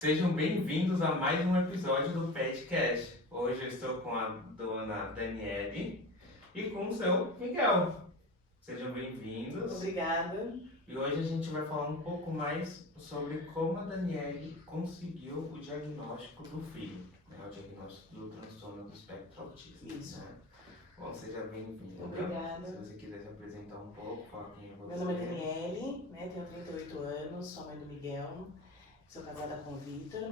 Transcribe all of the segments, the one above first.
Sejam bem-vindos a mais um episódio do Petcast. Hoje eu estou com a dona Daniele e com o seu Miguel. Sejam bem-vindos. Obrigada. E hoje a gente vai falar um pouco mais sobre como a Daniele conseguiu o diagnóstico do filho, né? O diagnóstico do transtorno do espectro autista. Isso. Né? Bom, seja bem-vinda. Obrigada. Se você quiser se apresentar um pouco, falar quem é você. Meu nome é Daniele, tenho 38 anos, sou mãe do Miguel, sou casada com o Vitor.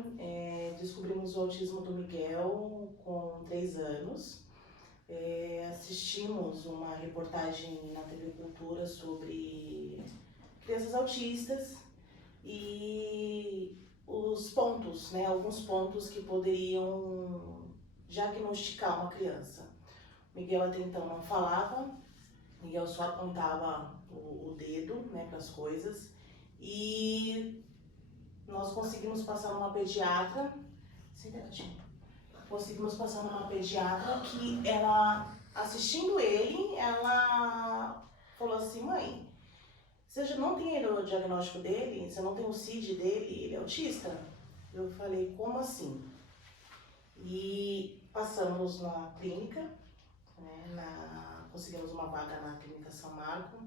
Descobrimos o autismo do Miguel com 3 anos. Assistimos uma reportagem na TV Cultura sobre crianças autistas e os pontos, alguns pontos que poderiam diagnosticar uma criança. Miguel até então não falava, Miguel só apontava o dedo, para as coisas, e nós conseguimos passar numa pediatra, conseguimos passar numa pediatra que ela, assistindo ele, ela falou assim: mãe, você já não tem o diagnóstico dele? Você não tem o CID dele? Ele é autista? Eu falei: como assim? E passamos na clínica, conseguimos uma vaga na Clínica São Marco,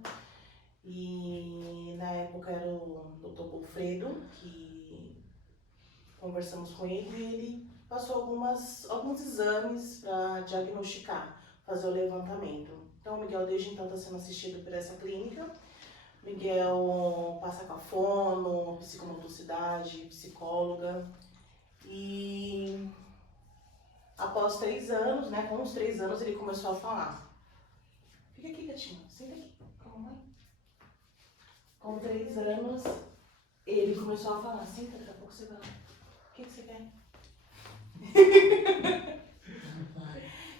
e na época era o Dr. Bolfredo, que conversamos com ele e ele passou alguns exames para diagnosticar, fazer o levantamento. Então o Miguel desde então está sendo assistido por essa clínica. Miguel passa com a fono, psicomotricidade, psicóloga, e após 3 anos, com uns 3 anos ele começou a falar. Fica aqui, gatinho, senta aqui, calma, mãe. Com 3 anos, ele começou a falar: senta, daqui a pouco você vai lá. O que você quer?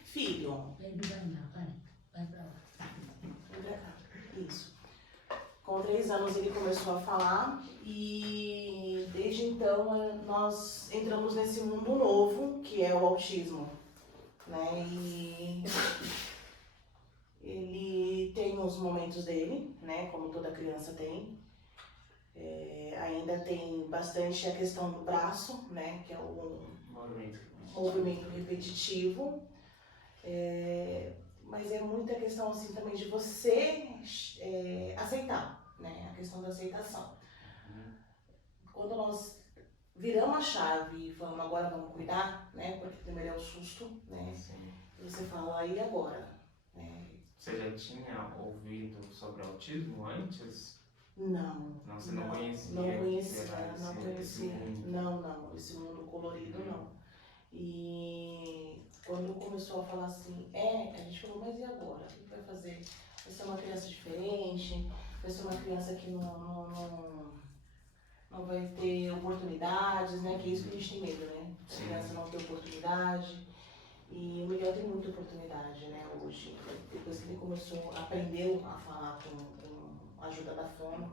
Filho. Vai pra lá. Vem pra cá. Isso. Com 3 anos ele começou a falar e desde então nós entramos nesse mundo novo que é o autismo, E ele tem os momentos dele, como toda criança tem. Ainda tem bastante a questão do braço, que é o movimento repetitivo. Mas é muita questão assim também de você aceitar, a questão da aceitação. Quando nós viramos a chave e falamos: agora vamos cuidar, porque primeiro é o susto, e você fala: e agora? Você já tinha ouvido sobre autismo antes? Não. Você não conhecia? Não conhecia. Não, esse mundo colorido não. E quando começou a falar assim, a gente falou: mas e agora? O que vai fazer? Vai ser uma criança diferente? Vai ser uma criança que não vai ter oportunidades, Que é isso que a gente tem medo, A criança não ter oportunidade. E o Miguel tem muita oportunidade, hoje. Depois que ele aprendeu a falar com a ajuda da fono,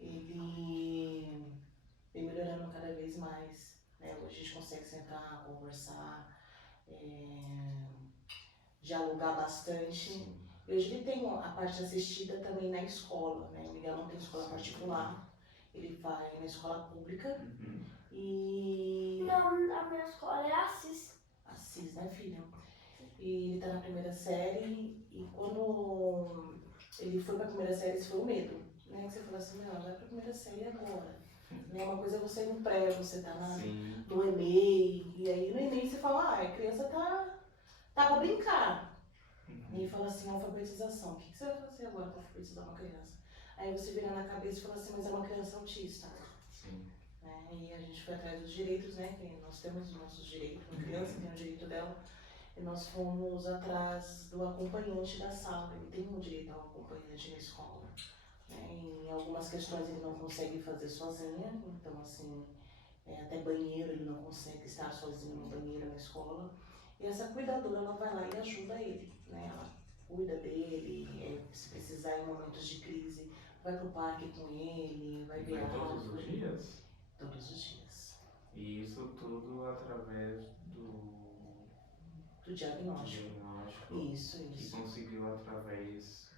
ele vem melhorando cada vez mais, Hoje a gente consegue sentar, conversar, dialogar bastante. E hoje ele tem a parte assistida também na escola, O Miguel não tem escola particular, ele vai na escola pública. E... Não, a minha escola é Assis. Assis, filho? E ele tá na primeira série, e quando ele foi pra primeira série, esse foi o medo, Que você fala assim: não, vai pra primeira série agora. Uma coisa é você ir no pré, você tá no EMEI, e aí no EMEI você fala: a criança tá pra brincar. E ele fala assim: alfabetização, o que você vai fazer agora pra alfabetizar uma criança? Aí você vira na cabeça e fala assim: mas é uma criança autista. E a gente foi atrás dos direitos, que nós temos os nossos direitos, a criança tem o direito dela, e nós fomos atrás do acompanhante da sala. Ele tem um direito ao acompanhante na escola, Em algumas questões ele não consegue fazer sozinha, então assim, até banheiro ele não consegue estar sozinho no banheiro na escola. E essa cuidadora, ela vai lá e ajuda ele, Ela cuida dele, se precisar em momentos de crise, vai pro parque com ele, vai ver todos os dias? Todos os dias. E isso tudo através do diagnóstico. Isso. Que conseguiu através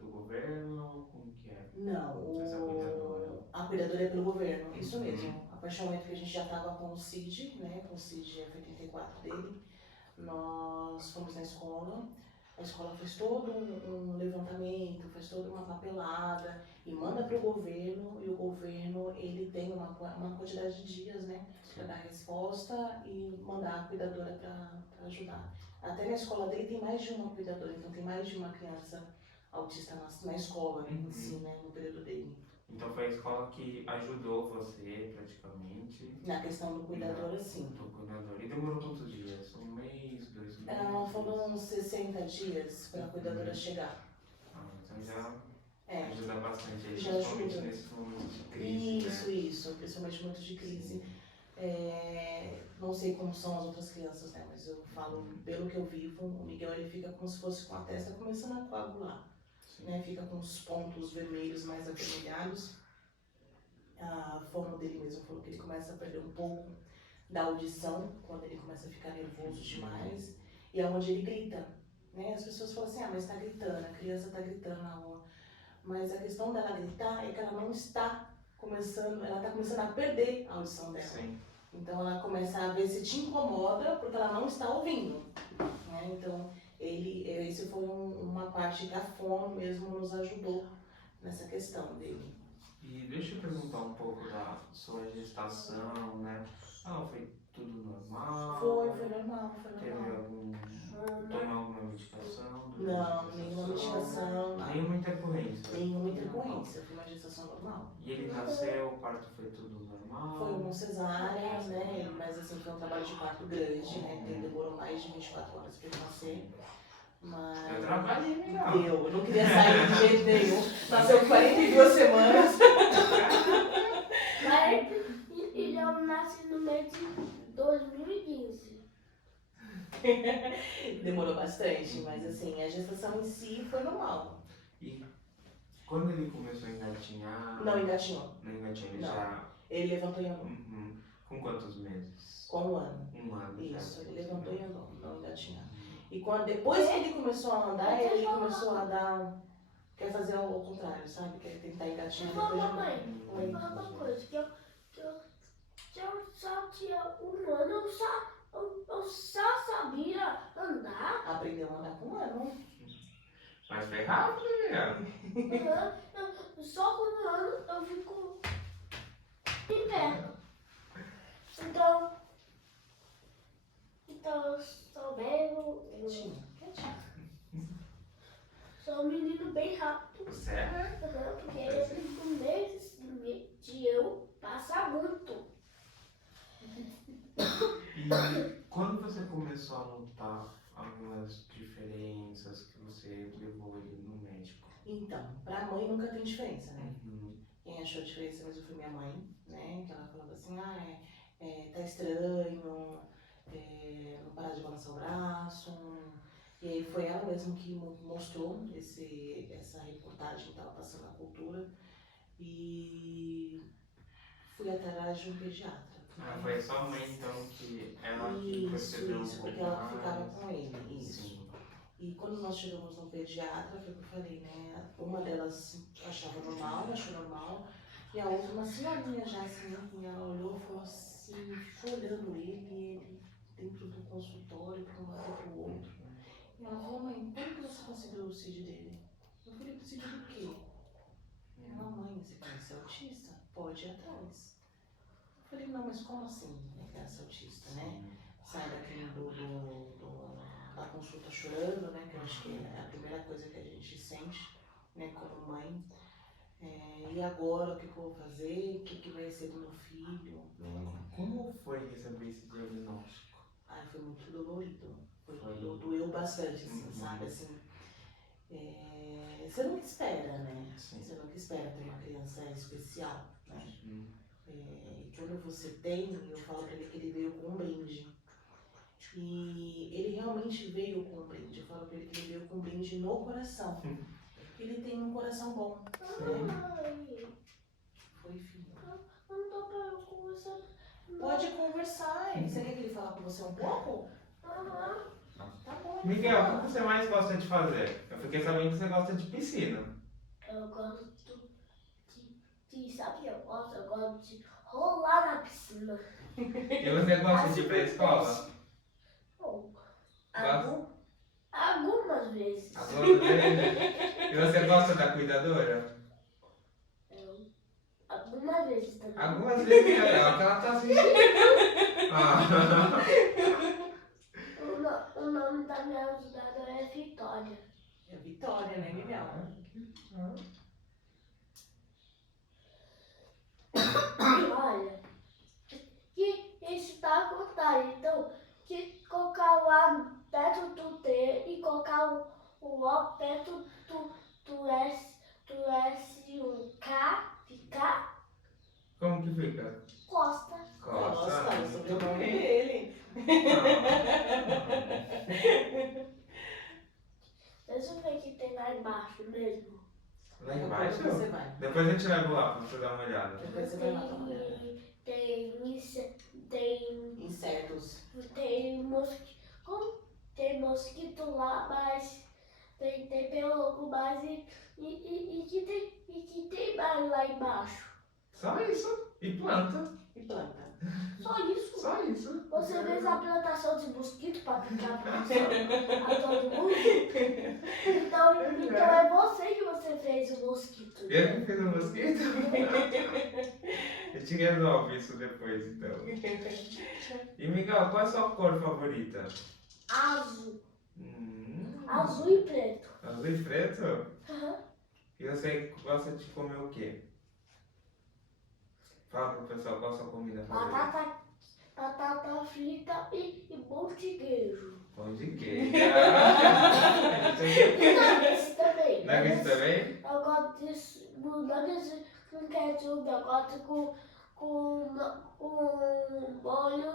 do governo? Como que é? Não, Essa cuidadora. a cuidadora é pelo governo, isso mesmo. A partir do momento que a gente já estava com o CID, né, com o CID F84 dele, nós fomos na escola, a escola fez todo um levantamento, fez toda uma papelada e manda para o governo, e o governo ele tem uma quantidade de dias, né, para dar resposta e mandar a cuidadora para ajudar. Até na escola dele tem mais de uma cuidadora, então tem mais de uma criança autista na escola em si, né, no período dele. Então foi a escola que ajudou você praticamente. Na questão do cuidador, sim. Do cuidador. E demorou quantos dias? Um mês, 2 meses? Foram 60 dias para a cuidadora chegar. Então já É. ajuda bastante aí, Já principalmente ajuda. nesse momento de crise. Isso, principalmente muito de crise. Sim. Não sei como são as outras crianças, né? Mas eu falo, pelo que eu vivo, o Miguel ele fica como se fosse com a testa começando a coagular. Né? Fica com os pontos vermelhos mais avermelhados. A forma dele mesmo falou que ele começa a perder um pouco da audição, quando ele começa a ficar nervoso demais. E é onde ele grita. Né? As pessoas falam assim, mas tá gritando, a criança tá gritando na rua. Mas a questão dela gritar é que ela não está começando, ela está começando a perder a audição dela. Sim. Então ela começa a ver se te incomoda porque ela não está ouvindo. Né? Então esse foi uma parte que a fono mesmo nos ajudou nessa questão dele. E deixa eu perguntar um pouco da sua gestação, né? Foi tudo normal? Foi normal, Tomou alguma medicação? Não, nenhuma medicação, nada. Nenhuma intercorrência? Nenhuma intercorrência, foi uma gestação normal. E ele nasceu, o parto foi tudo normal? Foi uma cesárea, né? Mas assim, foi um trabalho de parto grande, né? Demorou mais de 24 horas para ele nascer. Mas Eu trabalhei, legal. eu não queria sair de jeito nenhum. Nasceu com 42 semanas. E eu nasci no mês de 2015. Demorou bastante, mas assim, a gestação em si foi normal. E quando ele começou a engatinhar? Não engatinhou. Não engatinhou, ele Não. já... Ele levantou e andou. Com quantos meses? Com 1 ano. 1 ano já. Isso, ele levantou e andou, não engatinhou. E depois que ele começou a andar, ele começou a dar... Quer fazer ao contrário, sabe? Quer tentar engatinhar depois de... Mamãe, vou falar uma coisa, que eu só tinha 1 ano, eu só sabia andar. Aprendeu a andar com 1 ano. Mas foi rápido, né? Só com 1 ano eu fico em pé. Então eu sou mesmo. Quietinho. Sou um menino bem rápido. Sério? Porque no mês de eu passa muito. E quando você começou a notar algumas diferenças que você levou ele no médico? Então, pra mãe nunca tem diferença, né? Uhum. Quem achou a diferença mesmo foi minha mãe, né? Que ela falava assim, tá estranho, não para de balançar o braço. E aí foi ela mesma que mostrou essa reportagem que estava passando na Cultura. E fui atrás de um pediatra. Foi a sua mãe então que ela que percebeu Isso, um porque pouco ela mais. ficava com ele, isso. Sim. E quando nós chegamos no pediatra, foi o que eu falei, né? Uma delas achava normal, achou normal, e a outra, uma senhorinha já assim, que ela olhou e falou assim, ficou olhando ele dentro do consultório, para um lado e para o outro. E ela falou, mãe, como que você conseguiu o CID dele? Eu falei, o CID do quê? Ela, mãe, você conhece autista? Pode ir atrás. Eu falei, não, mas como assim, né, criança autista, né? Sai daquele da consulta chorando, né? Que eu acho que é a primeira coisa que a gente sente, né, como mãe. E agora, o que eu vou fazer? O que vai ser do meu filho? Como foi receber esse diagnóstico? Foi muito dolorido. Doeu bastante, assim, sabe? Assim, você nunca espera, né? Sim. Você nunca espera ter uma criança especial, né? E quando você tem, eu falo pra ele que ele veio com um brinde. E ele realmente veio com um brinde. Eu falo pra ele que ele veio com um brinde no coração. Ele tem um coração bom. Né? Foi, filho. Não dá pra eu conversar. Pode conversar. Você quer que ele fale com você um pouco? Tá bom. Miguel, o que você mais gosta de fazer? Eu fiquei sabendo que você gosta de piscina. Eu gosto de sabe o que eu gosto? Eu gosto de rolar na piscina. E você gosta de ir pra escola? Bom, Gosta? algumas vezes. Algumas vezes? E você gosta da cuidadora? Algumas vezes também. Algumas vezes é legal, que ela tá assistindo. Ah. O nome da minha ajudadora é Vitória. É Vitória, né, Miguel? Olha, que isso tá contado. Então, que colocar o A perto do T e colocar o O perto do S um K, fica Como que fica? Costa. Nossa, o muito sobrenome bem. dele. Deixa eu ver o que tem lá embaixo mesmo. Lá embaixo? Depois você vai. Depois a gente leva lá pra você dar uma olhada. Depois você vai lá dar uma olhada. Tem Insetos. mosquito. Tem mosquito lá, mas tem pelo mais e que tem mais lá embaixo. Só isso. E planta. E planta. Só isso. Só isso. Você fez a plantação de mosquito para picar a todo mundo? Então é você que você fez o mosquito. Eu que fiz o mosquito? A gente resolve isso depois, então. E Miguel, qual é a sua cor favorita? Azul. Hum. Azul e preto. Azul e preto? Uhum. E você gosta de comer o quê? Fala pro pessoal qual a sua comida favorita. Batata frita e bom de queijo. Pão de queijo. E nuggets também. Nuggets também? Eu gosto de nuggets com ketchup. Eu gosto com molho,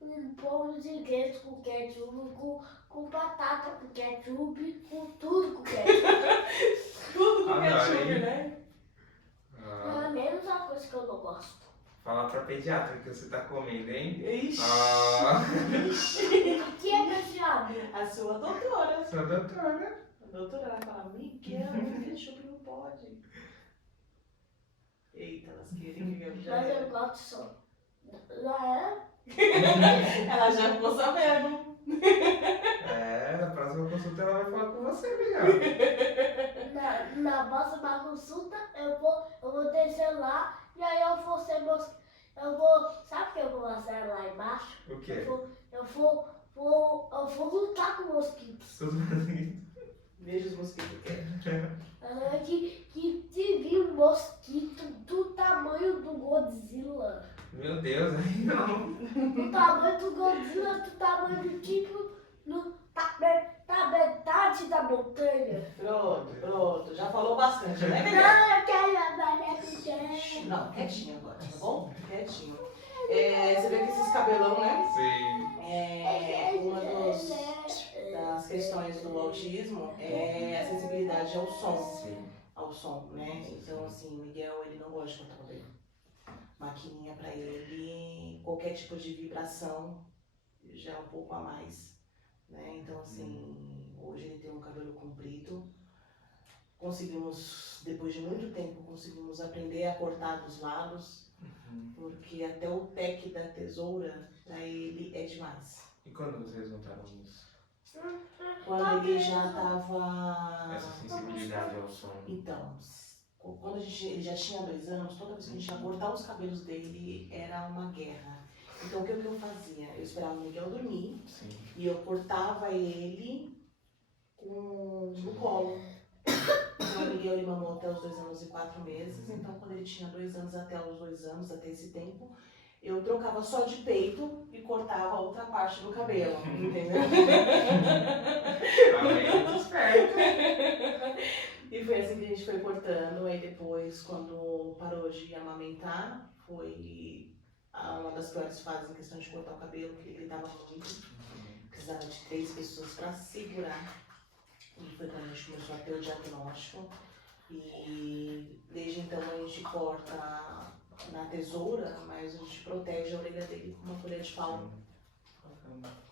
um pão de queijo com ketchup, com batata com ketchup, com tudo com ketchup. Tudo com Adoro, ketchup, hein? né? Ah, É menos a coisa que eu não gosto. fala pra pediatra que você tá comendo, hein? Ixi. Ah, O que é baseado? A sua doutora. sou doutora. A doutora ela fala, Miguel, ketchup não pode. Eita, lasqueira, Miguel já Mas eu era. gosto só. Já é? Ela já ficou sabendo. É, na próxima consulta ela vai falar com você, Miguel. Na próxima consulta eu vou descer lá e aí eu vou ser sabe o que eu vou fazer lá embaixo? O quê? Eu vou lutar com mosquitos. Veja os mosquitos. Que tive um mosquito do tamanho do Godzilla. Meu Deus, aí não. Do tamanho do Godzilla, do tamanho do tipo da metade da montanha. Pronto. Já falou bastante, né, Miguel? Não, eu quero trabalhar com você. Não, quietinho agora, tá bom? Quietinho. Você vê que esses cabelão, né? Sim. Uma das questões do autismo é a sensibilidade ao som. Sim. Ao som, né? Então, assim, Miguel, ele não gosta de cortar cabelo. Maquininha pra ele, qualquer tipo de vibração já é um pouco a mais, né? Então, assim, hoje ele tem um cabelo comprido. Conseguimos, depois de muito tempo, conseguimos aprender a cortar dos lados, porque até o tec da tesoura, pra ele, é demais. E quando vocês notaram isso? Quando ele já tava... Essa sensibilidade ao som. Então, quando ele já tinha 2 anos, toda vez que a gente ia cortar os cabelos dele, era uma guerra. Então, o que eu fazia? Eu esperava o Miguel dormir, Sim. e eu cortava ele no colo. Então, o Miguel ele mamou até os 2 anos e 4 meses. Então, quando ele tinha 2 anos até os 2 anos, até esse tempo, eu trocava só de peito e cortava a outra parte do cabelo, entendeu? Tá bem esperto. E foi assim que a gente foi cortando. Aí depois, quando parou de amamentar, foi uma das piores fases em questão de cortar o cabelo, porque ele gritava muito. Precisava de 3 pessoas para segurar. E foi quando a gente começou a ter o diagnóstico. E desde então a gente corta na tesoura, mas a gente protege a orelha dele com uma colher de pau.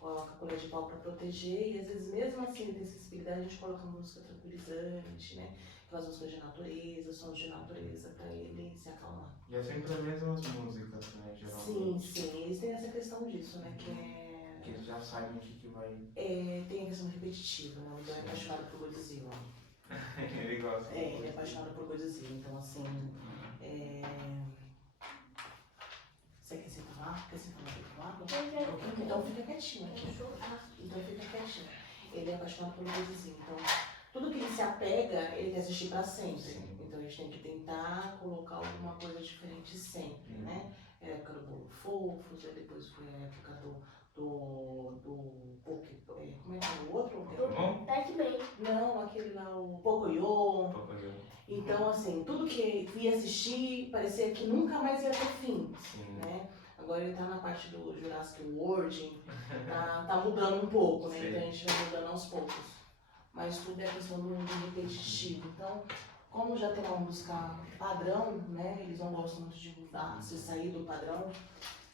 Coloca a colher de pau para proteger, e às vezes mesmo assim, tem sensibilidade, a gente coloca música tranquilizante, né? aquelas músicas de natureza, sons de natureza, pra ele se acalmar. E é sempre as mesmas músicas, né, geralmente. Sim, eles têm essa questão disso, né, Que eles já sabem o que vai... tem a questão repetitiva, né, o Igor é apaixonado por Godzilla. Ele gosta. Ele é apaixonado por Godzilla, então assim, você quer sentar lá? Quer sentar lá? Então fica quietinho aqui. Então fica quietinho. Ele é apaixonado por Godzilla, então tudo que ele se apega, ele quer assistir pra sempre. Sim. Então a gente tem que tentar colocar alguma coisa diferente sempre, né? É a época do Bolo Fofos, aí depois foi a época como é que é o outro? Pokémon? Pac-Man. Não, aquele lá, o Pocoyo. Pokémon. Então, assim, tudo que ele ia assistir parecia que nunca mais ia ter fim, Sim. né? Agora ele tá na parte do Jurassic World, tá mudando um pouco, né? Sim. Então a gente vai mudando aos poucos. Mas tudo é questão do repetitivo. Então, como já tem uma música padrão, né? Eles não gostam muito de mudar, se sair do padrão.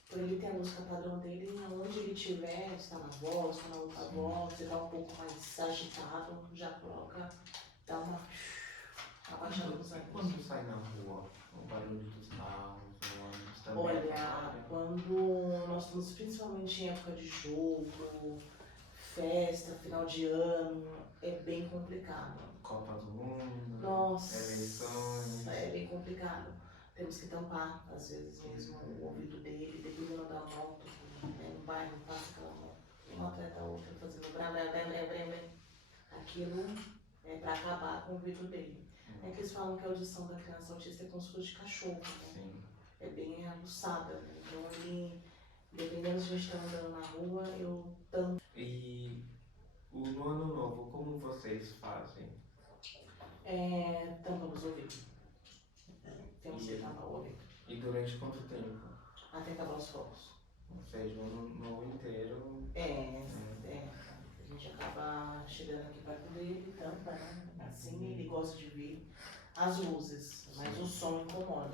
Por ele ter a música padrão dele, onde ele tiver, se tá na voz, se tá na outra voz, se tá um pouco mais agitado, já coloca, dá uma abaixada nos ânimos. Quando sai na rua, o barulho dos carros, o ônibus também. Olha, quando nós estamos principalmente em época de jogo, festa, final de ano, é bem complicado. Copa do Mundo, Nossa, eleições. é bem complicado. Temos que tampar, às vezes mesmo, o ouvido dele, dependendo da moto, né, no bairro, passa aquela moto, uma atrás da outra, fazendo brá, brá, brá, brá, brá, brá. Aquilo é pra acabar com o ouvido dele. É que eles falam que a audição da criança autista é como se fosse de cachorro, né? Sim. É bem aguçada, né? Então ele, dependendo se a gente tá andando na rua, eu tampo. E no ano novo, como vocês fazem? Tampamos o ouvido. Temos que tampar o ouvido. E durante quanto tempo? Até acabar os fogos. Ou seja, o ano novo inteiro. A gente acaba chegando aqui perto dele, tampa, né? Assim, ele gosta de ver as luzes, mas o som incomoda.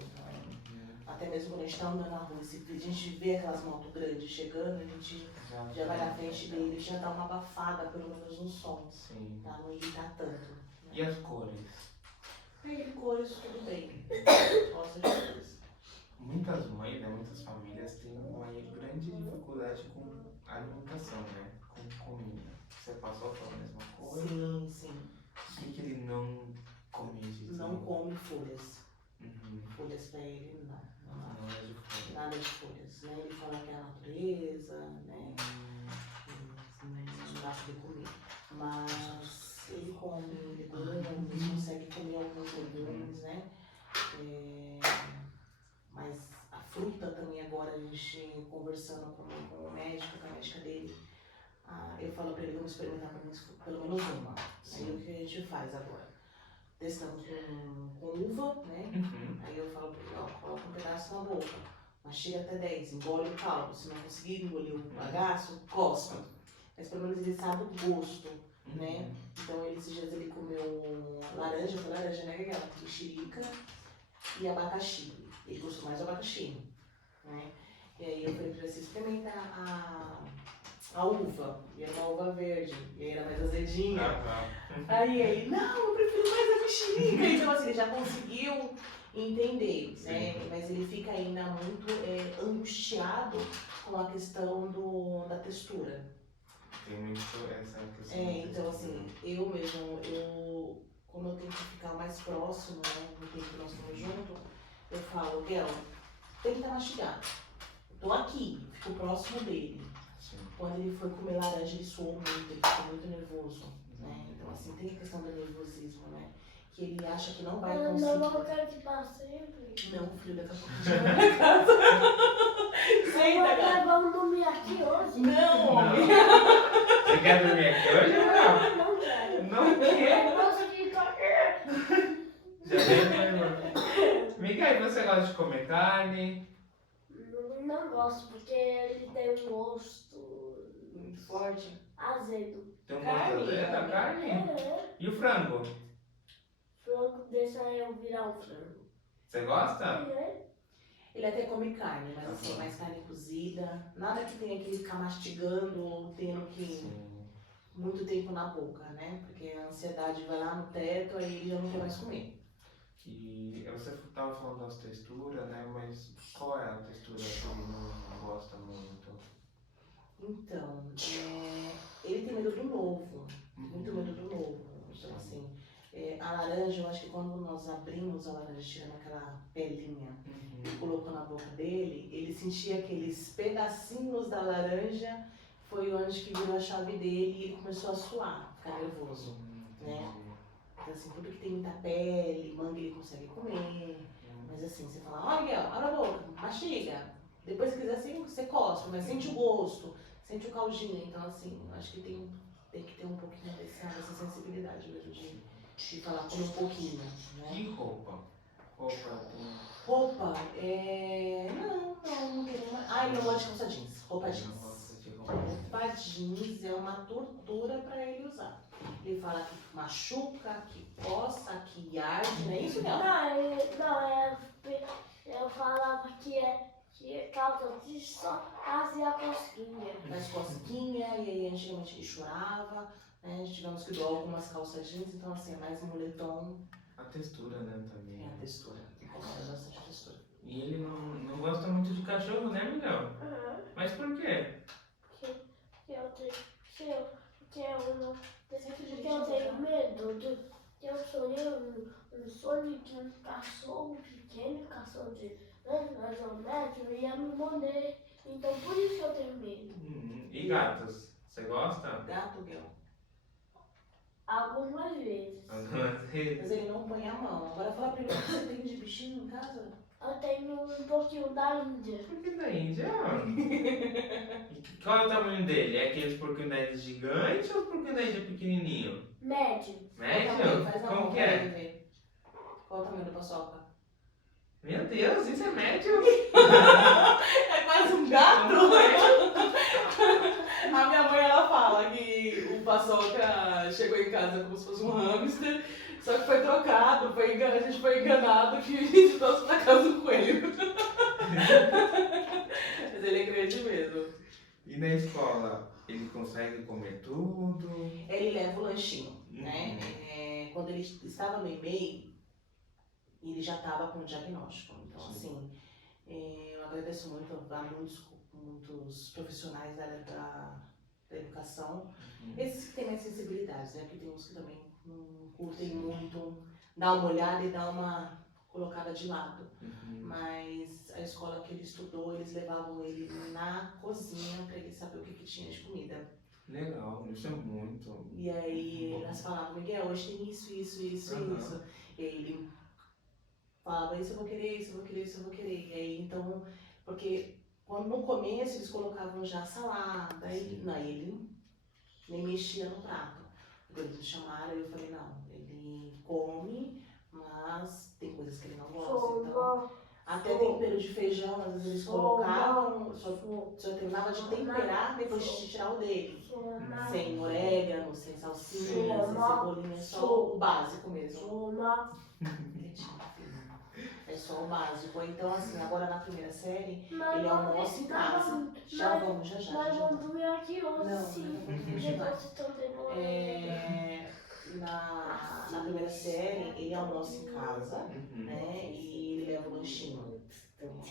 Né? Até mesmo quando a gente tá andando na rua, se a gente vê aquelas motos grandes chegando, a gente já vai na frente dele, já dá uma abafada, pelo menos no som, Sim. pra não irritar tanto. Né? E as cores? Ele cores, tudo bem. Gosta de cores. Muitas mães, né, muitas famílias têm uma grande dificuldade com alimentação, né? Com comida. Você passou pela mesma coisa? Sim, sim. O que ele não come de Não come folhas. Uhum. Folhas pra ele, não. Não é de fora. Nada de folhas, né? Ele fala que é a natureza, né? Não gosta de comer. Mas ele come legumes, consegue comer alguns legumes, né? Mas a fruta também agora, a gente conversando com o médico, com a médica dele, eu falo pra ele, vamos experimentar pelo menos uma. Aí o que a gente faz agora? Testamos com uva, né? Aí eu falo pra ele, ó, coloca um pedaço na boca, mastiga até 10, engole o caldo. Se não conseguir engolir o bagaço, cospe. Mas pelo menos ele sabe o gosto, né? Então esses dias ele comeu laranja, né, Gabriela? Mexerica e abacaxi. Ele gostou mais do abacaxi, né? E aí eu falei pra você experimentar a uva, e era uma uva verde, e aí era mais azedinha. Aí ele, não, eu prefiro mais a mexerica. Então assim, ele já conseguiu entender, né? Mas ele fica ainda muito angustiado com a questão da textura. Tem muito essa questão. Então assim, eu mesmo, como eu tento ficar mais próximo, né, no tempo que nós estamos juntos, eu falo, Guel, tenta mastigar. Eu tô aqui, fico próximo dele. Sim. Quando ele foi comer laranja, ele suou muito, ele ficou muito nervoso, né? Então assim, tem a questão do nervosismo, né? Que ele acha que não vai conseguir. Não, eu quero que passe sempre. Não, filho, daqui a pouco a gente vai na minha casa. Senta, cara. Vamos dormir aqui hoje? Não, homem. Você quer dormir aqui hoje ou não? Não quero. Não quer? Eu gosto de correr. Já veio. Miguel, você gosta de comer carne? Não gosto, porque ele tem um gosto Muito forte. azedo. Tem um Carne, gosto da carne? É. E o frango? Frango deixa eu virar um frango. Você gosta? É. Ele até come carne, mas assim, mais carne cozida. Nada que tenha que ficar mastigando ou tendo que. Sim. muito tempo na boca, né? Porque a ansiedade vai lá no teto, aí ele já não quer mais comer. E você estava falando das texturas, né? Mas qual é a textura que ele não gosta muito? Então, ele tem medo do novo, muito medo do novo. Então, assim, a laranja, eu acho que quando nós abrimos a laranja, tirando aquela pelinha e colocou na boca dele, ele sentia aqueles pedacinhos da laranja, foi onde que virou a chave dele e ele começou a suar, ficar nervoso, né? Então, assim, tudo que tem muita pele, manga ele consegue comer, mas assim, você fala, ó Miguel, abre a boca, mastiga, depois se quiser assim, você cospe, mas sente o gosto, sente o caldinho, então assim, eu acho que tem que ter um pouquinho dessa sensibilidade mesmo de falar comer um pouquinho, né? E roupa? Roupa tem. Roupa, não tem nenhuma. Ah, ele não gosta de calça jeans, roupa Não jeans. gosta de roupa. Roupa jeans é uma tortura pra ele usar. Ele fala que machuca, que coça, que arde, não é isso, não? Eu falava que calça jeans só fazia cosquinha. Faz cosquinha, e aí antigamente ele chorava, né? Tivemos que doar algumas calças jeans, então assim, é mais um moletom. A textura, né, também. É a textura, incomoda bastante a textura. E ele não gosta muito de cachorro, né, Miguel? Mas por quê? Porque eu tenho medo eu sonhei um sonho de um cachorro pequeno, cachorro de mais ou menos, ia me morder. Então por isso que eu tenho medo. E gatos? Você gosta? Gato, Guel. Algumas vezes. Algumas vezes. Mas ele não põe a mão. Agora fala pra mim o que você tem de bichinho em casa? Eu tenho um pouquinho da Índia. Por que da Índia? E qual é o tamanho dele? É aqueles porquinhos da Índia gigantes ou os porquinhos da Índia pequenininho? Médio. Médio? Faz na Como mão que pra é? ele ver. Qual o tamanho da paçoca? Meu Deus, isso é médio? É quase um gato! Não é? A minha mãe, ela fala que o paçoca chegou em casa como se fosse um hamster, só que foi trocado, a gente foi enganado que a gente trouxe pra casa um coelho. Mas ele é grande mesmo. E na escola, ele consegue comer tudo? Ele leva o lanchinho, né? Quando ele estava no e-mail, ele já estava com o diagnóstico. Então, assim, eu agradeço muito a muitos profissionais da área da educação. Esses que têm mais sensibilidade, né? Porque tem uns que também não curtem muito, dá uma olhada e dá uma colocada de lado. Mas a escola que ele estudou, eles levavam ele na cozinha para ele saber o que tinha de comida. Legal, isso é muito. E aí elas falavam, Miguel, hoje tem isso. E aí ele falava, isso eu vou querer, isso eu vou querer, isso eu vou querer. E aí então, porque quando no começo eles colocavam já salada, ele nem mexia no prato. Quando eles me chamaram, eu falei, não, ele come, mas tem coisas que ele não gosta. Então, até tempero de feijão, às vezes eles colocavam, só terminava de temperar depois de tirar o dele. Sem orégano, sem salsinha, sem cebolinha, só o básico mesmo. É só o básico. Então, assim, agora na primeira série, ele almoça em casa. Já. Nós vamos dormir aqui hoje, Não, sim. Na primeira série, ele almoça em casa, né? E ele leva o lanchinho. Então,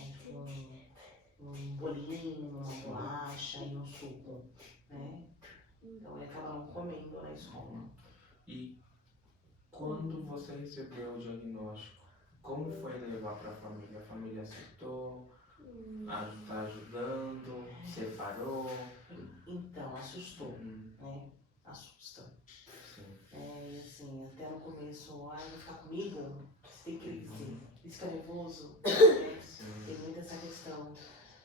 um bolinho, uma bolacha e um suco, né? Então, ele acaba não comendo na escola. E quando você recebeu o diagnóstico, como foi levar para a família? A família aceitou? Tá ajudando? Separou? Então, assustou, né? Assusta. Sim. Assim, até no começo, vai ficar comigo? Você tem crise, fica nervoso, né? Tem muita essa questão.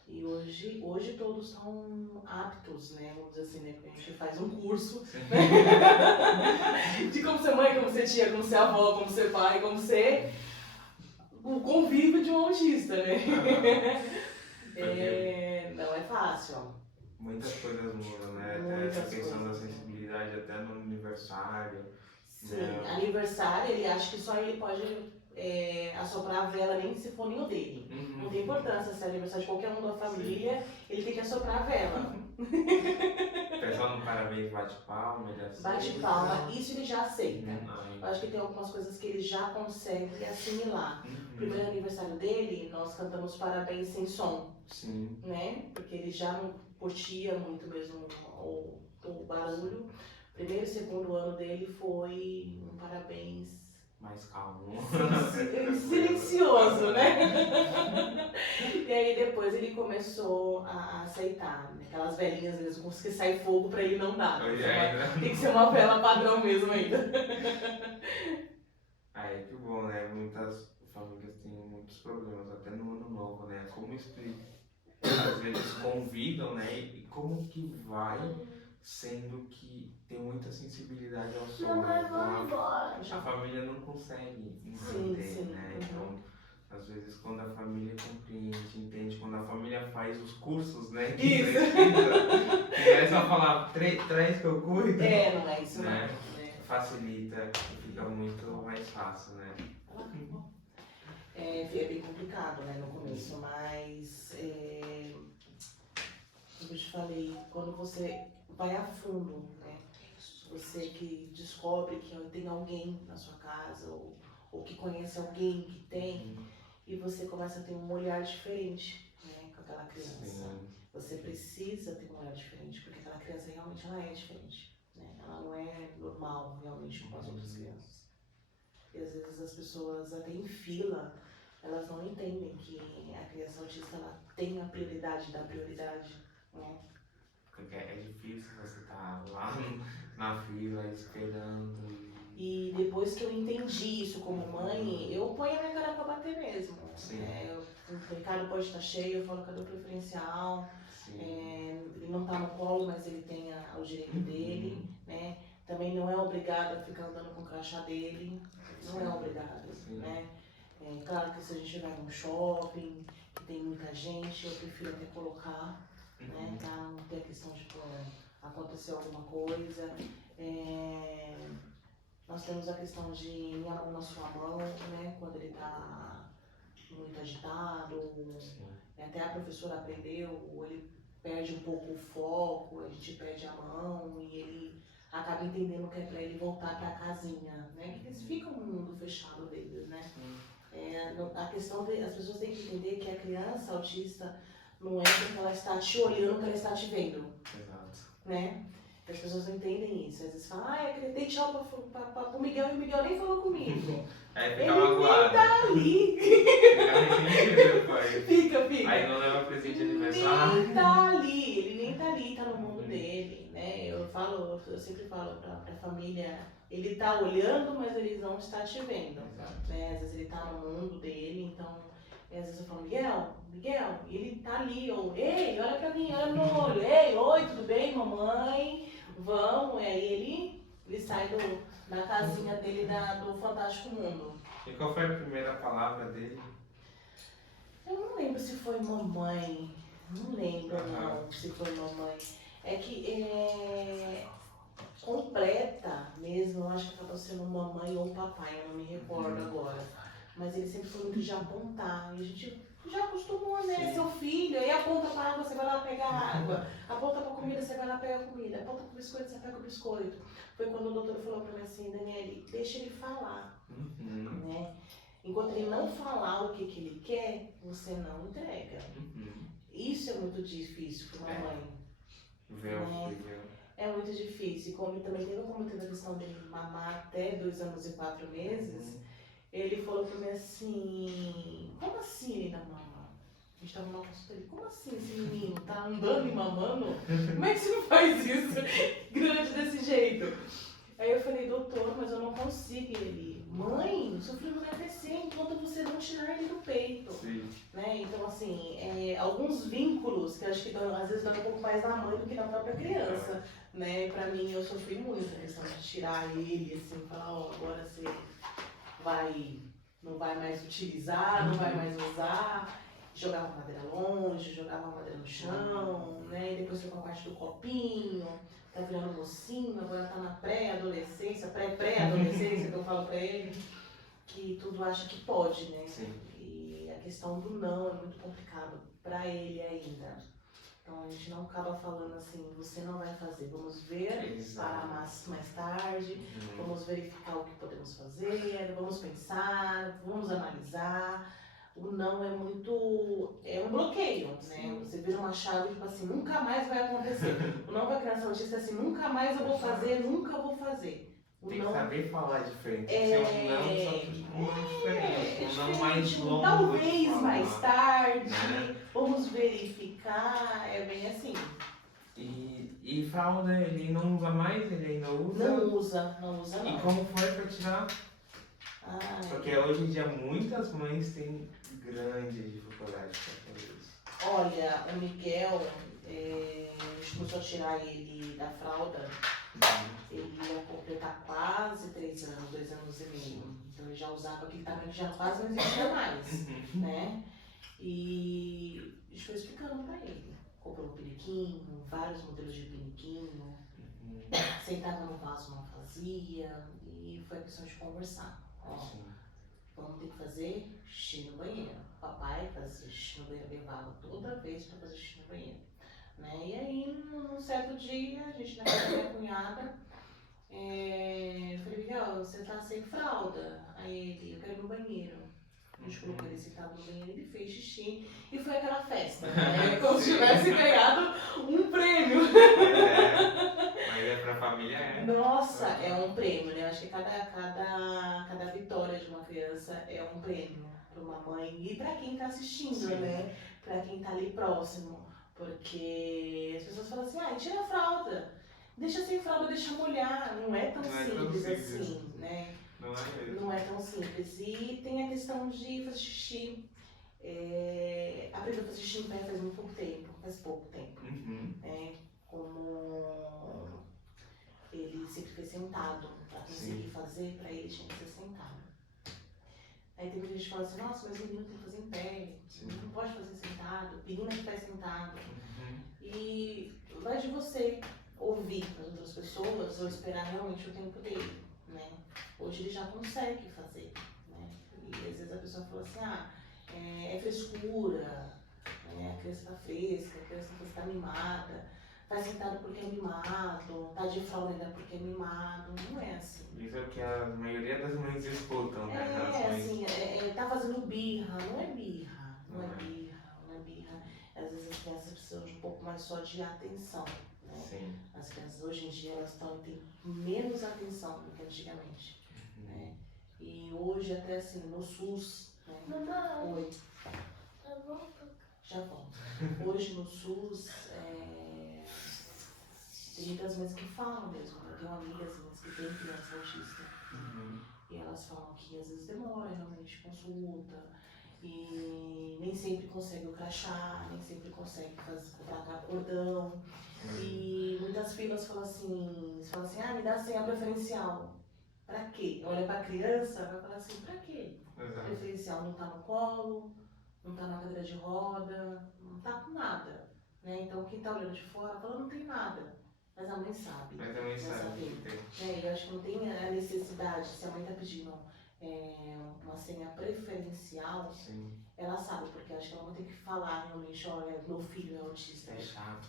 E hoje todos estão aptos, né? Vamos dizer assim, né? Porque a gente faz um curso de como ser mãe, como ser tia, como ser avó, como ser pai, como ser o convívio de um autista, né? Não é fácil. Muitas coisas mudam, né? Até Muitas essa questão da coisas. sensibilidade, até no aniversário. Sim, aniversário, ele acha que só ele pode assoprar a vela, nem se for nem o dele. Não tem importância se é aniversário de qualquer um da família, ele tem que assoprar a vela. O pessoal não parabéns, bate palma, ele aceita. Bate palma, isso ele já aceita. Ai. Eu acho que tem algumas coisas que ele já consegue assimilar. Uhum. O primeiro aniversário dele, nós cantamos parabéns sem som, Sim. né? Porque ele já não curtia muito mesmo o barulho. Primeiro e segundo ano dele foi um parabéns Mais calmo. silencioso, né? E aí depois ele começou a aceitar, né? Aquelas velhinhas mesmo, que sai fogo pra ele não dar. Tem que ser uma vela padrão mesmo ainda. Aí que bom, né? Muitas famílias têm muitos problemas, até no ano novo, né? Como às vezes convidam, né? E como que vai, sendo que tem muita sensibilidade ao som. Mamãe, Então, vamos embora. a família não consegue entender, Sim, né? uhum. Então, às vezes quando a família compreende, entende, quando a família faz os cursos, né? Que Isso. precisa, que é só falar, traz que eu cuido. Não é isso Né? não. Né? Facilita, fica muito mais fácil, né? É bem complicado, né, no começo, mas como eu te falei, quando você vai a fundo, né, você que descobre que tem alguém na sua casa ou que conhece alguém que tem, e você começa a ter um olhar diferente, né, com aquela criança. Sim. Você precisa ter um olhar diferente, porque aquela criança realmente ela é diferente, né? Ela não é normal realmente com as outras crianças. E às vezes as pessoas até em fila, elas não entendem que a criança autista ela tem a prioridade da prioridade, né? Porque é difícil você estar lá na fila esperando. E depois que eu entendi isso como mãe, eu ponho a minha cara pra bater mesmo. Sim. O Ricardo pode estar cheio, eu falo, cadê o preferencial? Ele não tá no colo, mas ele tem o direito dele, né? Também não é obrigado a ficar andando com o crachá dele, não é obrigado, né? Claro que se a gente vai num shopping, que tem muita gente, eu prefiro até colocar, né? Pra não ter a questão de acontecer alguma coisa. Nós temos a questão de minha mão na sua mão, né? Quando ele tá muito agitado, até a professora aprendeu, ele perde um pouco o foco, a gente perde a mão e ele acaba entendendo que é pra ele voltar pra casinha, né? Porque eles ficam no mundo fechado deles, né? A questão as pessoas têm que entender que a criança autista não é porque ela está te olhando que ela está te vendo. Exato. Né? As pessoas não entendem isso. Às vezes falam, eu dei tchau pro Miguel e o Miguel nem falou comigo. Aí fica Ele magoado. nem tá ali. Fica arrependido, pai. Fica. Aí não leva presente de aniversário. Nem tá ali, ele nem tá ali, tá no mundo dele, né? Eu sempre falo pra família, ele tá olhando, mas ele não está te vendo, né? Às vezes ele tá no mundo dele, então, às vezes eu falo, Miguel, e ele tá ali, ei, olha pra mim, olha no meu olho, ei, oi, tudo bem, mamãe? Vamos, e aí ele sai da casinha dele do Fantástico Mundo. E qual foi a primeira palavra dele? Eu não lembro se foi mamãe, não lembro não se foi mamãe. É que completa mesmo, eu acho que acabou sendo mamãe ou papai, eu não me recordo agora. Mas ele sempre foi muito de apontar, e a gente já acostumou, né? Sim. Seu filho, aí aponta pra água, você vai lá pegar a água. Aponta pra comida, você vai lá pegar a comida. Aponta pro biscoito, você pega o biscoito. Foi quando o doutor falou pra mim assim, Daniele, deixa ele falar, né? Enquanto ele não falar o que ele quer, você não entrega. Isso é muito difícil para uma mãe. É muito difícil. E como também teve a questão dele mamar até 2 anos e 4 meses, ele falou pra mim assim, como assim ele não mama? A gente tava na consulta dele, como assim esse menino tá andando e mamando? Como é que você não faz isso grande desse jeito? Aí eu falei, doutor, mas eu não consigo. Ele, mãe, seu filho não vai crescer enquanto você não tirar ele do peito. Né? Então, assim, alguns vínculos que eu acho que às vezes dão um pouco mais na mãe do que na própria criança. Né? Pra mim, eu sofri muito a questão de tirar ele, assim, falar, agora você não vai mais utilizar, não vai mais usar. Jogava a madeira longe, jogava a madeira no chão, né? E depois foi com a parte do copinho. Tá virando mocinho, agora tá na pré-adolescência, pré-adolescência, que eu falo pra ele, que tudo acha que pode, né? Sim. E a questão do não é muito complicado pra ele ainda. Então a gente não acaba falando assim, você não vai fazer, vamos ver, Exato. para mais tarde, Uhum. vamos verificar o que podemos fazer, vamos pensar, vamos analisar. O não é muito, é um bloqueio, né? Sim. Você vira uma chave, tipo assim, nunca mais vai acontecer. O não para criança autista é assim, nunca mais eu vou fazer, nunca vou fazer. O Tem que não saber falar diferente. Tem que ser um não, só que um não diferente. Um não mais diferente, longo. talvez de falar, mais tarde, né? vamos verificar, é bem assim. E fralda ele não usa mais, ele ainda usa. Não usa não. E como foi pra tirar? Ai. Porque hoje em dia muitas mães têm grande dificuldade para fazer isso. Olha, o Miguel, a gente começou a tirar ele da fralda, ele ia completar quase 3 anos, 2 anos e meio. Então ele já usava aquele tamanho que já quase não existia mais, né? E a gente foi explicando pra ele. Comprou um piniquinho, vários modelos de piniquinho, sentava no vaso não fazia, e foi a questão de conversar. Ó, Sim. vamos ter que fazer xixi no banheiro. Papai fazia xixi no banheiro, levava toda vez pra fazer xixi no banheiro. Né? E aí, num certo dia, a gente na casa da minha cunhada, eu falei, Miguel, você tá sem fralda? Aí ele, eu quero ir no banheiro. A gente colocou ele sentado no banheiro, ele fez xixi e foi aquela festa, né? Como se tivesse ganhado um prêmio. Mas é pra família, é. Nossa, é um prêmio, né? Acho que cada vitória de uma criança é um prêmio para uma mãe e para quem tá assistindo, Sim. né? Para quem tá ali próximo. Porque as pessoas falam assim, tira a fralda, deixa sem fralda, deixa molhar. Não é tão simples assim, né? Não é mesmo. Não é tão simples. E tem a questão de fazer xixi. Aprendeu a fazer xixi em pé faz pouco tempo. Como ele sempre foi sentado, para conseguir fazer, para ele tinha que ser sentado. Aí tem muita gente que fala assim, nossa, mas o menino tem que fazer em pé, não pode fazer sentado, menina que faz sentado. E vai de você ouvir as outras pessoas ou esperar realmente o tempo dele, né? Hoje ele já consegue fazer, né? E às vezes a pessoa fala assim, é frescura, né? A criança tá fresca, a criança está mimada, tá sentado porque é mimado, tá de fralda ainda porque é mimado, não é assim. Isso é o que a maioria das mães escutam, né? Assim, tá fazendo birra, não é birra, não é birra. Às vezes as crianças precisam de um pouco mais só de atenção, né? Sim. As crianças hoje em dia elas têm menos atenção do que antigamente, né? E hoje até assim, no SUS, né? Mamãe. Oi. Tá bom? Já volto. Hoje no SUS, tem muitas mães que falam mesmo. Eu tenho amigas minhas que têm criança autista. E elas falam que às vezes demora realmente consulta. E nem sempre consegue o crachá, nem sempre consegue comprar cordão. E muitas filas falam assim, me dá a senha preferencial. Pra quê? Olha pra criança, vai falar assim, pra quê? Exato. Preferencial não tá no colo, não tá na cadeira de roda, não tá com nada, né? Então quem tá olhando de fora fala, não tem nada, mas a mãe sabe. Mas a mãe sabe que tem. Eu acho que não tem a necessidade, se a mãe tá pedindo uma senha preferencial, Sim. ela sabe, porque acho que ela não tem que falar realmente, olha, meu filho é autista. É chato.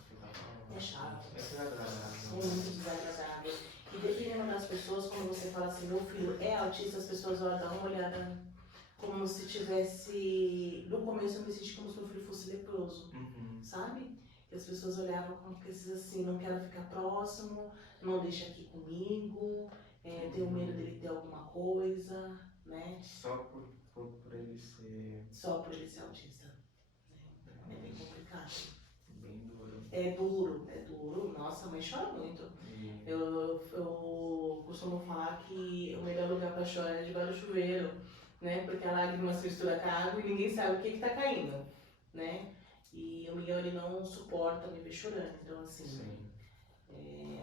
É chato. É desagradável. Muito desagradável. E dependendo das pessoas, quando você fala assim, meu filho é autista, as pessoas olham, dão uma olhada como se tivesse... No começo eu me senti como se meu filho fosse leproso, sabe? E as pessoas olhavam como que assim, não quero ficar próximo, não deixa aqui comigo, tenho medo dele ter alguma coisa, né? Só por ele ser... Só por ele ser autista. É bem complicado. Bem duro. É duro. Nossa, a mãe chora muito. Eu costumo falar que o melhor lugar para chorar é debaixo do chuveiro, né? Porque a lágrima se mistura com a água e ninguém sabe o que tá caindo, né? E o Miguel, ele não suporta me ver chorando. Então, assim,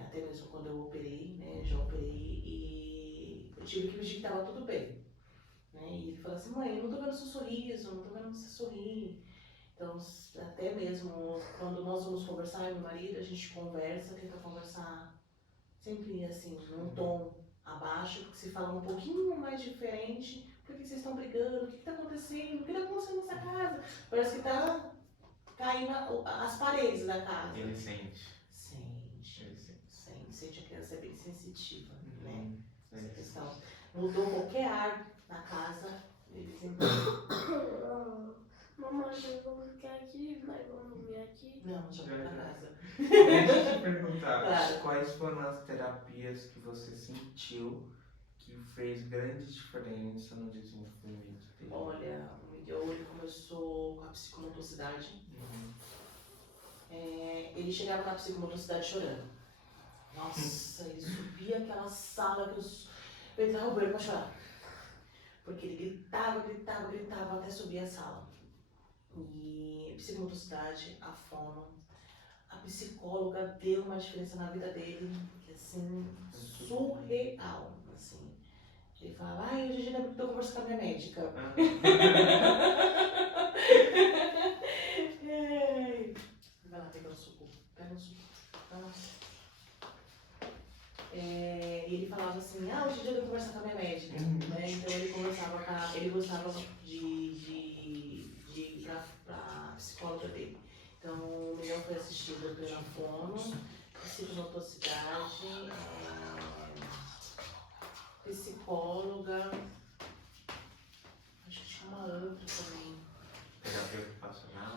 até mesmo quando eu operei, né? Já operei e eu tive que fingir que tava tudo bem, né? E ele falou assim, mãe, eu não tô vendo seu sorriso, não tô vendo você sorrir. Então, até mesmo quando nós vamos conversar, eu e meu marido, a gente conversa, tenta conversar sempre assim, num tom abaixo, porque se falar um pouquinho mais diferente, por que vocês estão brigando, o que está acontecendo, o que está acontecendo nessa casa? Parece que tá cair as paredes da casa. Ele sente. Sente, a criança é bem sensitiva, né? Uhum. Essa questão. Mudou qualquer ar na casa, eles entendem. Mamãe, vamos ficar aqui, mas vamos dormir aqui. Não, já foi pra casa. Deixa eu te perguntar, Claro. quais foram as terapias que você sentiu que fez grande diferença no desenvolvimento dele? Olha, o Miguel ele começou com a psicomotricidade. Ele chegava na psicomotricidade chorando. Nossa, ele subia aquela sala que eu entrava no banheiro pra chorar. Porque ele gritava até subir a sala. E psicomotricidade, a fono, a psicóloga deu uma diferença na vida dele, que assim, surreal, assim. Ele falava, ai, hoje eu tô conversando com a minha médica. Vai lá pegar o suco, pega o suco. Vai lá. E ele falava assim, hoje em dia eu vou conversar com a minha médica, né? Então ele gostava de ir pra psicóloga dele. Então o Miguel foi assistido pela fono, psicomotricidade, psicóloga, acho que tinha uma outra também.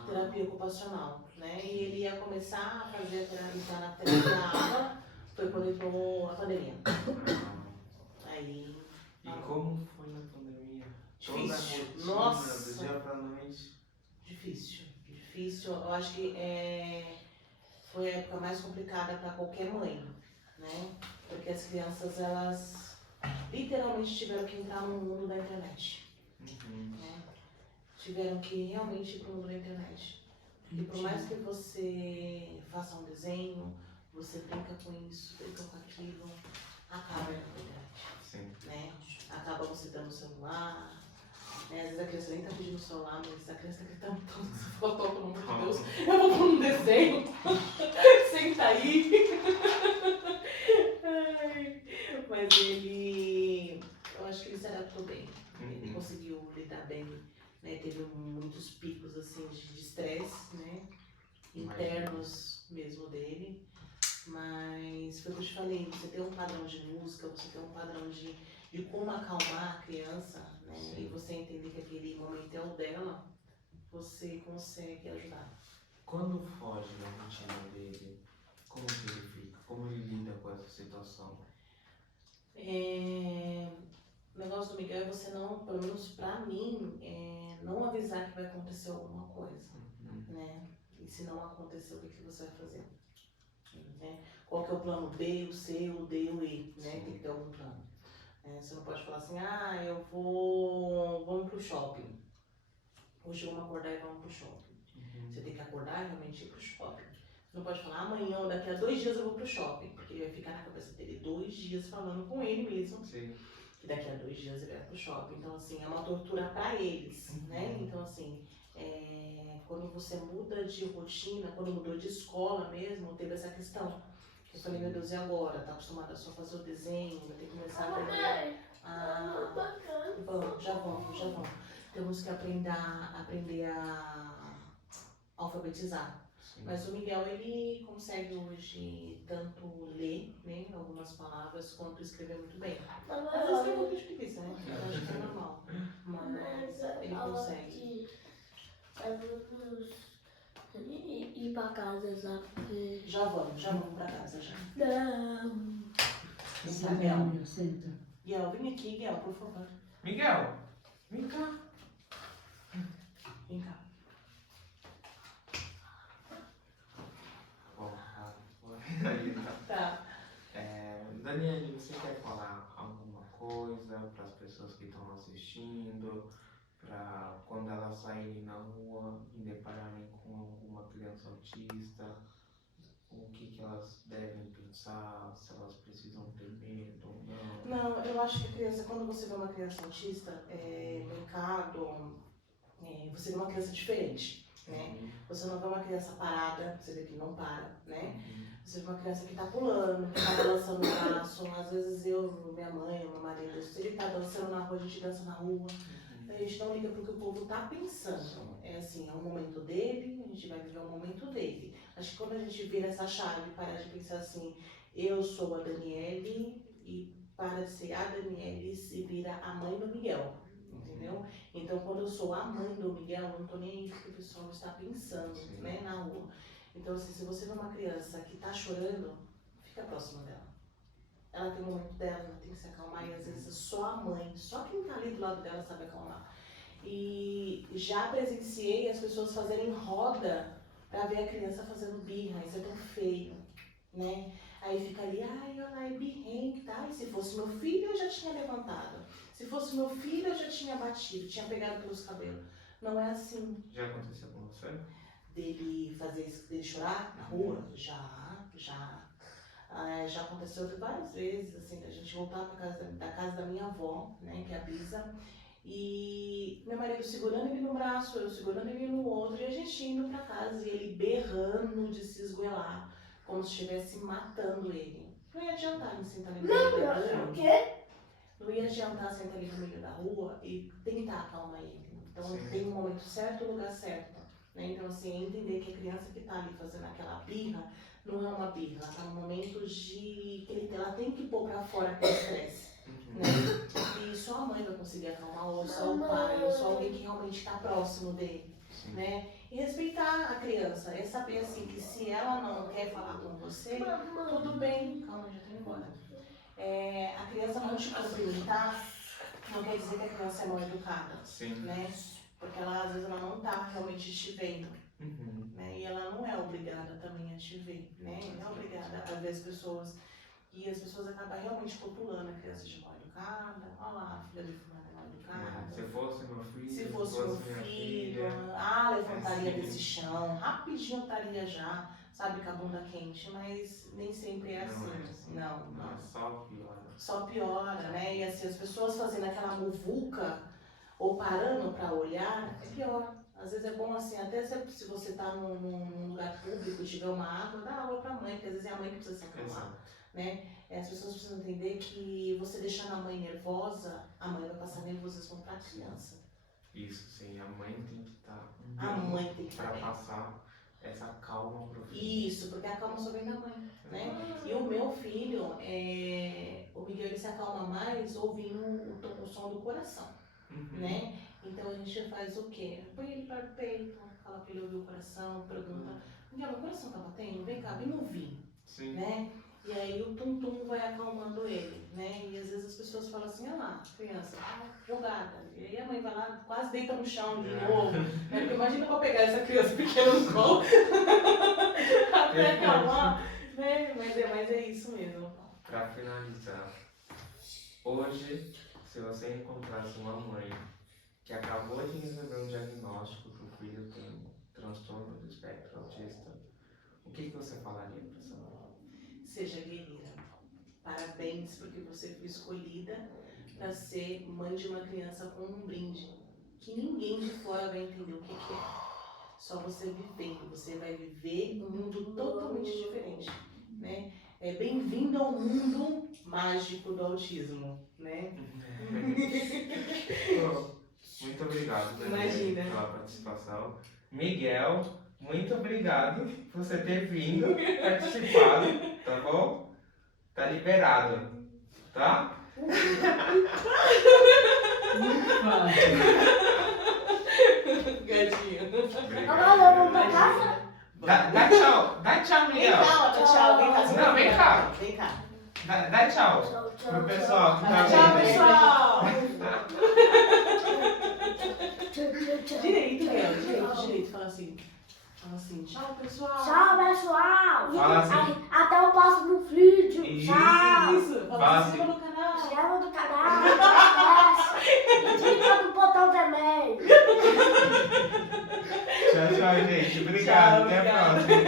Terapia ocupacional, né? E ele ia começar a fazer a terapia na terapia, foi quando entrou a pandemia. Aí. E como foi na pandemia? Difícil. Toda a rotina, Nossa. do dia pra noite. Difícil. Eu acho que foi a época mais complicada para qualquer mãe, né? Porque as crianças, elas literalmente tiveram que entrar no mundo da internet. Né? Tiveram que realmente ir pro mundo da internet. E por mais que você faça um desenho, você brinca com isso, brinca com aquilo, acaba na internet. Né? Acaba você dando o celular. Né? Às vezes a criança nem tá pedindo o celular, mas a criança tá gritando tanto que você falou, pelo amor de Deus, eu vou pôr um desenho. Senta aí. Mas eu acho que ele se adaptou bem. Ele conseguiu lidar bem, né? Teve muitos picos assim de estresse, né? Internos mesmo dele. Mas foi o que eu te falei, você tem um padrão de música, você tem um padrão de como acalmar a criança, né? Sim. E você entender que aquele momento é o dela, você consegue ajudar. Quando foge da rotina dele, como que ele fica? Como ele lida com essa situação? O negócio do Miguel é você não, pelo menos pra mim, não avisar que vai acontecer alguma coisa, né? E se não acontecer, o que você vai fazer? Né? Qual que é o plano B, o C, o D, o E, né? Sim. Tem que ter algum plano. Você não pode falar assim, vamos pro shopping. Hoje vamos acordar e vamos pro shopping. Você tem que acordar e realmente ir pro shopping. Você não pode falar, amanhã, daqui a 2 dias eu vou pro shopping. Porque ele vai ficar na cabeça dele 2 dias falando com ele mesmo. Sim. Que daqui a 2 dias ele vai pro shopping. Então, assim, é uma tortura pra eles, né? Então, assim, quando você muda de rotina, quando mudou de escola mesmo, teve essa questão. Eu falei, meu Deus, e agora? Tá acostumada só a fazer o desenho, vai ter que começar a aprender já vamos. Temos que aprender a alfabetizar. Sim. Mas o Miguel, ele consegue hoje tanto ler, né, algumas palavras, quanto escrever muito bem. Às vezes tem um pouco de preguiça, né? Eu acho que é normal. Mas ele consegue. Ir pra casa já, porque... Já vamos pra casa já. Não. Miguel, senta. Miguel, vem aqui, Miguel, por favor. Miguel, vem cá. Vem cá. Tá. Daniele, você quer falar alguma coisa para as pessoas que estão assistindo? Para quando elas saírem na rua e depararem com alguma criança autista, o que elas devem pensar, se elas precisam ter medo ou não? Não, eu acho que a criança, quando você vê uma criança autista, mercado, você vê uma criança diferente, né? Você não vê uma criança parada, você vê que não para, né? Você vê uma criança que tá pulando, que tá balançando o braço, às vezes minha mãe, meu marido, se ele tá dançando na rua, a gente dança na rua. que a gente não liga pro que o povo tá pensando. É assim, é um momento dele, a gente vai viver um momento dele. Acho que quando a gente vira essa chave, para de pensar assim, eu sou a Daniele, e para de ser a Daniele se vira a mãe do Miguel, entendeu? Então, quando eu sou a mãe do Miguel, eu não tô nem aí porque o pessoal está pensando, né, na rua. Então, assim, se você vê uma criança que tá chorando, fica próxima dela. Ela tem um momento dela, ela tem que se acalmar, e às vezes só a mãe, só quem tá ali do lado dela sabe acalmar. E já presenciei as pessoas fazerem roda pra ver a criança fazendo birra, isso é tão feio, né? Aí fica ali, ai, olha lá, é birrenta, ai, se fosse meu filho eu já tinha levantado, se fosse meu filho eu já tinha batido, tinha pegado pelos cabelos. Não é assim. Já aconteceu com você? Dele fazer isso, dele chorar na rua? Já. Já aconteceu várias vezes, assim, da gente voltar da casa da minha avó, né, que é a Bisa, e meu marido segurando ele no braço, eu segurando ele no outro, e a gente indo pra casa, e ele berrando de se esgoelar, como se estivesse matando ele. Não ia adiantar me sentar ali no meio da rua. O quê? Não ia adiantar sentar ali no meio da rua e tentar acalmar ele. Então Sim. tem um momento certo, o lugar certo. Né? Então, assim, entender que a criança que tá ali fazendo aquela birra, não é uma birra, ela tá num momento de que ela tem que pôr pra fora aquele estresse. Né? E só a mãe vai conseguir acalmar, ou só o pai, ou só alguém que realmente está próximo dele. Né? E respeitar a criança, é saber assim que se ela não quer falar com você, tudo bem, calma, já tô indo embora. A criança não te cumprimentar, não quer dizer que a criança é mal educada. Sim. Né? Porque ela, às vezes ela não tá realmente te vendo. Né? E ela não é obrigada também a te ver, né? Não é obrigada a ver as pessoas. E as pessoas acabam realmente populando a criança de mal educada. Olha lá, a filha do fulano é mal educada. Se fosse meu filho, se fosse meu minha filho, filha, levantaria assim. desse chão, rapidinho estaria já, sabe, com a bunda quente, mas nem sempre é assim. Não. Só piora. Só piora, né? E assim, as pessoas fazendo aquela muvuca ou parando para olhar, é pior. Às vezes é bom assim, até se você tá num lugar público e tiver uma água, dá água pra mãe, porque às vezes é a mãe que precisa se acalmar, né? As pessoas precisam entender que você deixando a mãe nervosa, a mãe vai passar nervosismo pra criança. Isso, sim, a mãe tem que estar A mãe tem que estar pra bem. Passar essa calma pro filho. Isso, porque a calma só vem da mãe, né? E o meu filho, o Miguel, ele se acalma mais ouvindo o som do coração, né? Então a gente faz o quê? Põe ele para o peito, fala pra ele ouvir o coração, pergunta, Miguel, meu coração tá batendo? Vem cá, vem ouvir. Sim. Né? E aí o tum-tum vai acalmando ele, né? E às vezes as pessoas falam assim, olha lá, criança, jogada. E aí a mãe vai lá, quase deita no chão de novo. Né? Porque imagina pra pegar essa criança pequena no colo até acalmar, né? Mas é isso mesmo. Pra finalizar, hoje, se você encontrasse uma mãe que acabou de receber um diagnóstico que o filho tem transtorno do espectro autista, o que você falaria pra essa mãe? Seja guerreira. Parabéns porque você foi escolhida para ser mãe de uma criança com um brinde que ninguém de fora vai entender o que é. Só você vivendo, você vai viver um mundo totalmente diferente, né? Bem-vindo ao mundo mágico do autismo, né? Muito obrigado, Imagina. Pela participação. Miguel, muito obrigado por você ter vindo, participado, tá bom? Tá liberado, tá? Muito fácil. Gatinho. Agora vamos pra casa? Dá tchau, Vem Miguel. cá, tchau, vem cá. Não, vem cá. Vem cá. Dá tchau Tchau, tchau, pro pessoal que tá Tchau, vendo. pessoal. Tchau. Direito. Fala assim, tchau, pessoal. Tchau, pessoal. Fala assim. Até o próximo vídeo. Isso. Tchau. Isso, Fala se inscreva assim. no canal. Se inscreva no canal. E clica no botão também. Tchau, gente. Obrigado. Até a próxima.